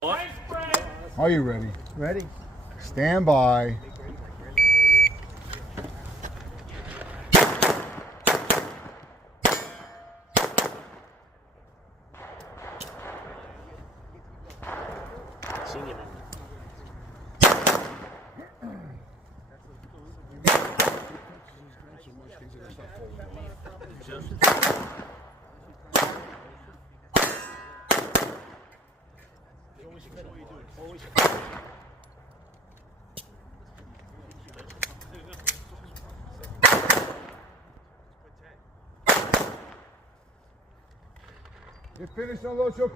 Are you ready? Ready? Stand by. It finished on low show.